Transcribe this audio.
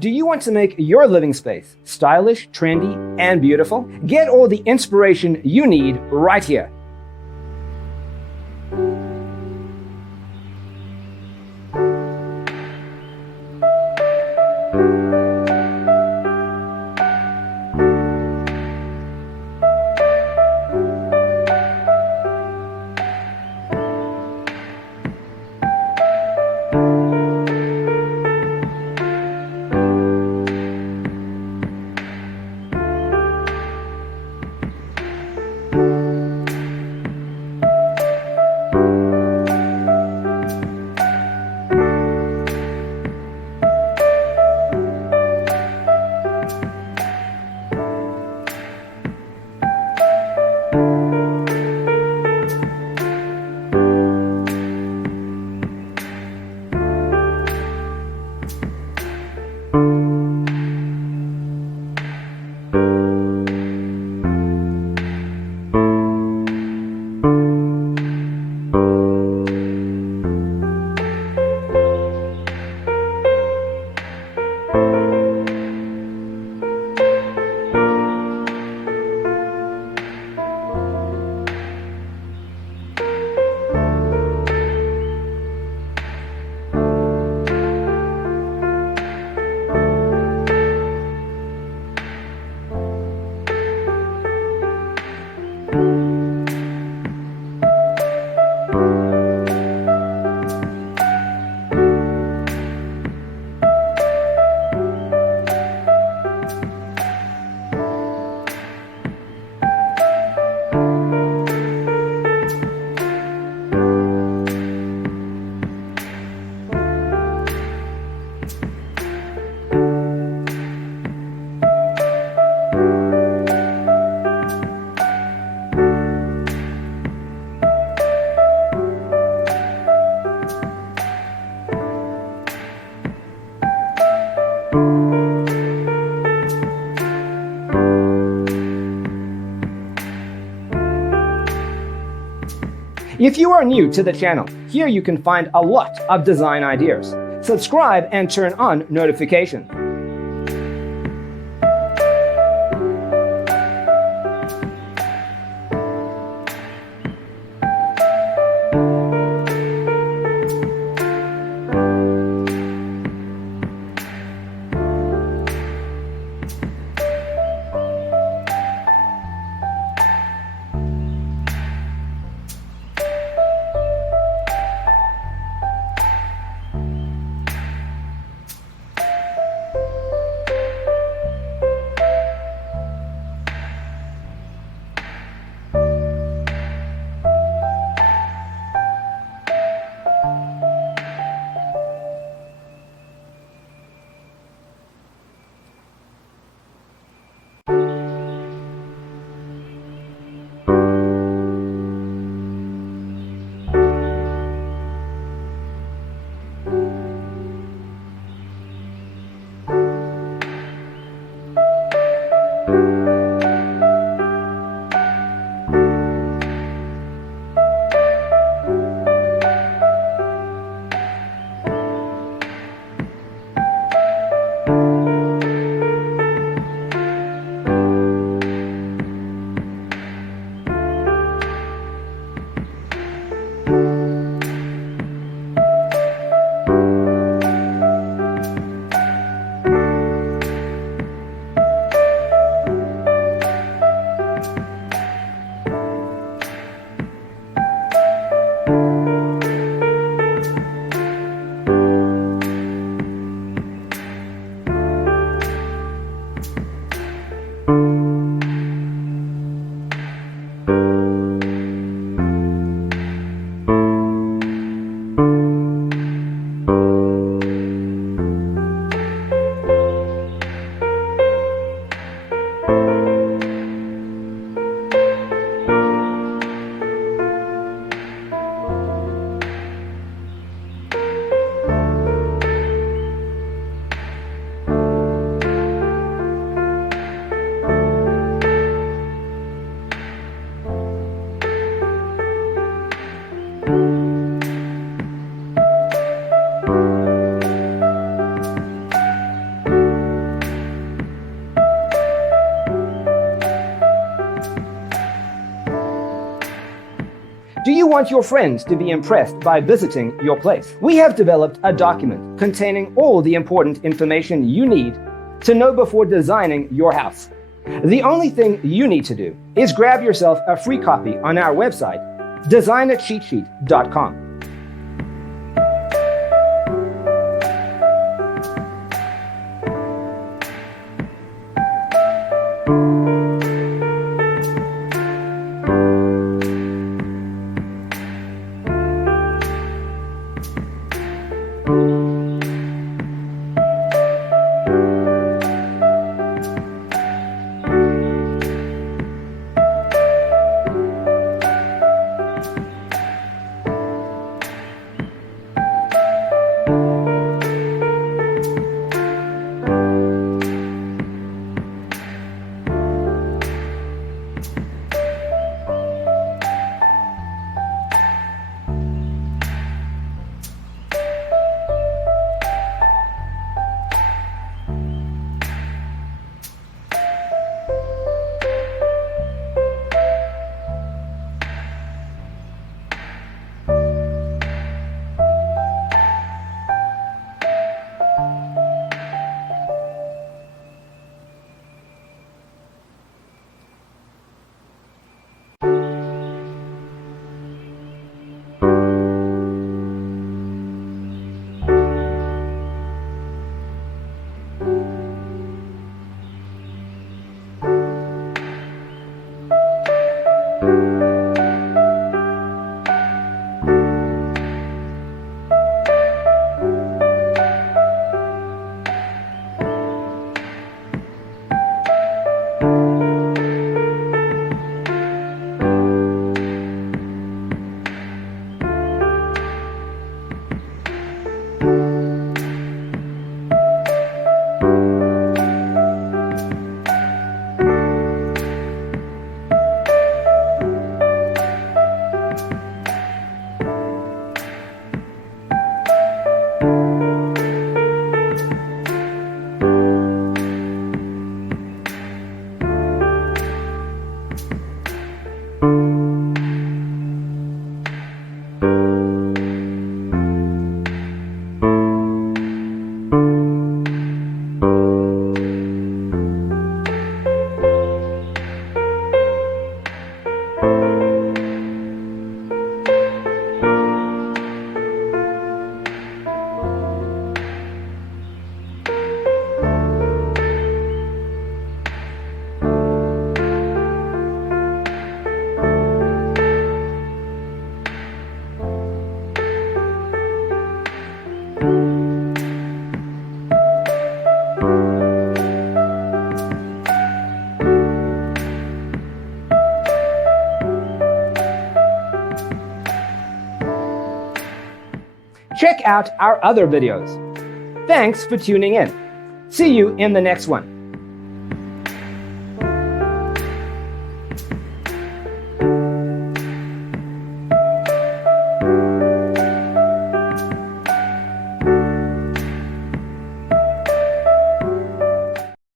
Do you want to make your living space stylish, trendy, and beautiful? Get all the inspiration you need right here. If you are new to the channel, here you can find a lot of design ideas. Subscribe and turn on notifications. want your friends to be impressed by visiting your place. We have developed a document containing all the important information you need to know before designing your house. The only thing you need to do is grab yourself a free copy on our website, designacheatsheet.com. Check out our other videos. Thanks for tuning in. See you in the next one.